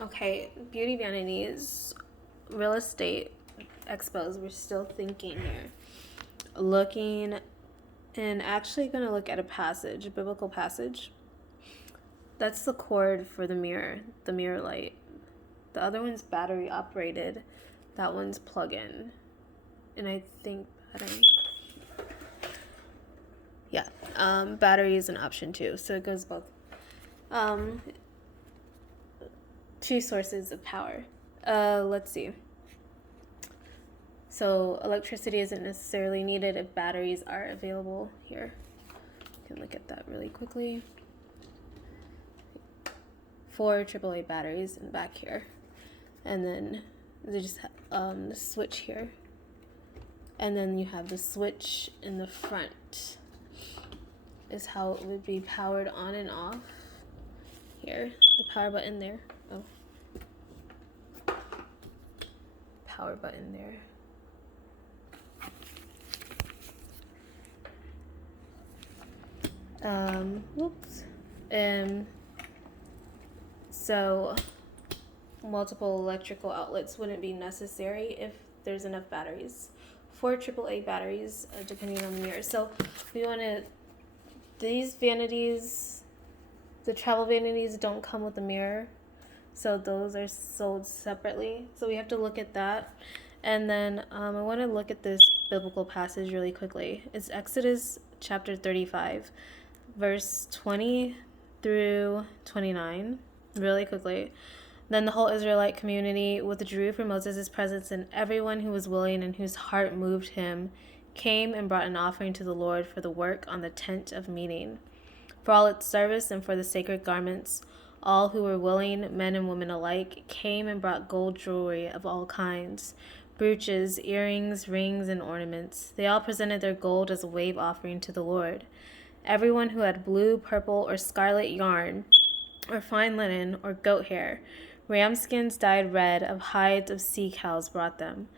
Okay, beauty vanities, real estate expos. We're still thinking here. Looking and actually going to look at a biblical passage. That's the cord for the mirror light. The other one's battery operated. That one's plug-in. And I think battery. Yeah, battery is an option too. So it goes both. Two sources of power. Let's see. So electricity isn't necessarily needed if batteries are available here. You can look at that really quickly. 4 AAA batteries in the back here. And then they just the switch here. And then you have the switch in the front. Is how it would be powered on and off. Here, the power button there. Oh. Power button there. Whoops. So multiple electrical outlets wouldn't be necessary if there's enough batteries. 4 AAA batteries, depending on the mirror. So we want to, these vanities, the travel vanities don't come with a mirror. So those are sold separately. So we have to look at that. And then I want to look at this biblical passage really quickly. It's Exodus chapter 35, verse 20 through 29, really quickly. Then the whole Israelite community withdrew from Moses' presence, and everyone who was willing and whose heart moved him came and brought an offering to the Lord for the work on the tent of meeting, for all its service and for the sacred garments. All who were willing, men and women alike, came and brought gold jewelry of all kinds, brooches, earrings, rings, and ornaments. They all presented their gold as a wave offering to the Lord. Everyone who had blue, purple, or scarlet yarn, or fine linen, or goat hair, ram skins dyed red, of hides of sea cows brought them.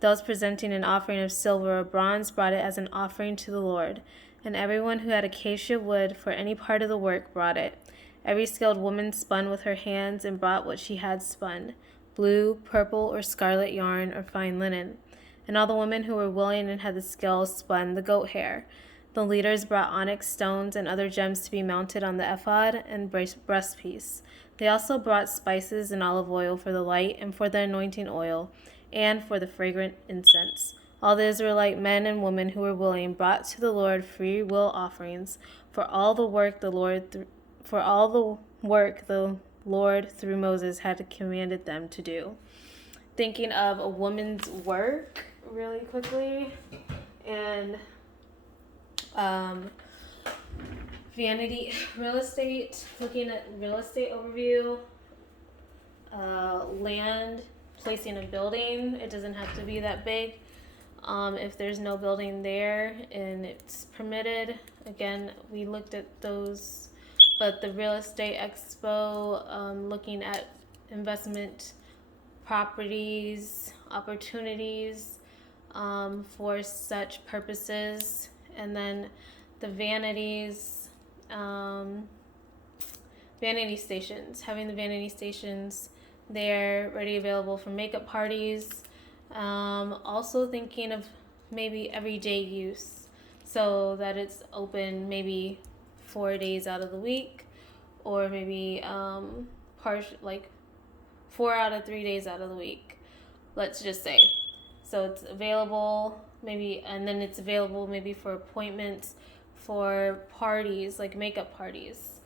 Those presenting an offering of silver or bronze brought it as an offering to the Lord. And everyone who had acacia wood for any part of the work brought it. Every skilled woman spun with her hands and brought what she had spun, blue, purple, or scarlet yarn, or fine linen. And all the women who were willing and had the skill spun the goat hair. The leaders brought onyx stones and other gems to be mounted on the ephod and breastpiece. They also brought spices and olive oil for the light and for the anointing oil and for the fragrant incense. All the Israelite men and women who were willing brought to the Lord free will offerings for all the work the Lord through Moses had commanded them to do. Thinking of a woman's work really quickly, and vanity real estate, looking at real estate overview, land, placing a building. It doesn't have to be that big. If there's no building there and it's permitted, again, we looked at those, but the real estate expo, looking at investment properties, opportunities for such purposes. And then the vanities, vanity stations, having the vanity stations there ready, available for makeup parties. Also thinking of maybe everyday use, so that it's open maybe 4 days out of the week, or maybe 4 out of 3 days out of the week, let's just say. So it's available maybe, and then it's available maybe for appointments, for parties, like makeup parties.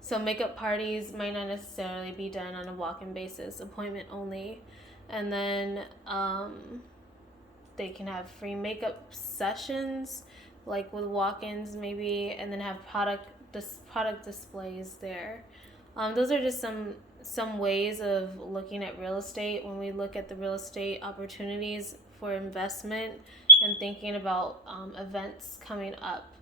So makeup parties might not necessarily be done on a walk-in basis, appointment only. And then they can have free makeup sessions, like with walk-ins maybe, and then have product displays there. Those are just some ways of looking at real estate when we look at the real estate opportunities for investment and thinking about events coming up.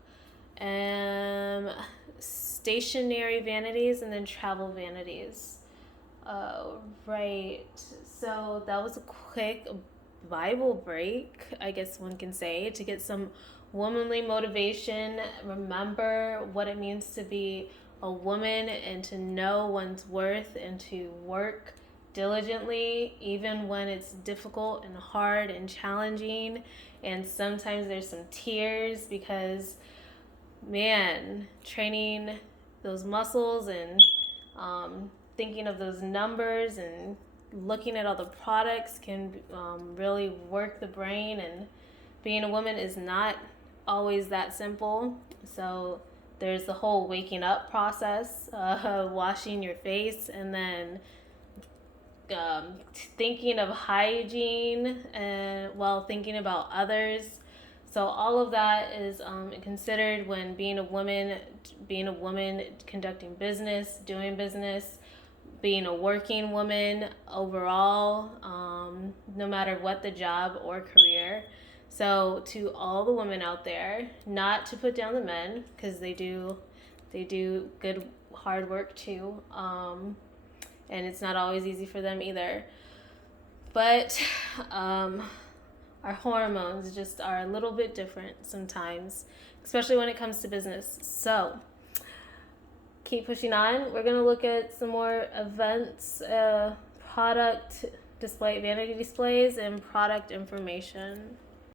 Stationary vanities and then travel vanities. Right. So that was a quick Bible break, I guess one can say, to get some womanly motivation. Remember what it means to be a woman and to know one's worth and to work diligently, even when it's difficult and hard and challenging. And sometimes there's some tears because, man, training those muscles and thinking of those numbers and looking at all the products can really work the brain. And being a woman is not always that simple. So there's the whole waking up process, washing your face, and then thinking of hygiene and while thinking about others. So all of that is considered when being a woman, conducting business, doing business, being a working woman overall, no matter what the job or career. So to all the women out there, not to put down the men, because they do good hard work too, and it's not always easy for them either. But our hormones just are a little bit different sometimes, especially when it comes to business. So keep pushing on. We're going to look at some more events, product display, vanity displays, and product information.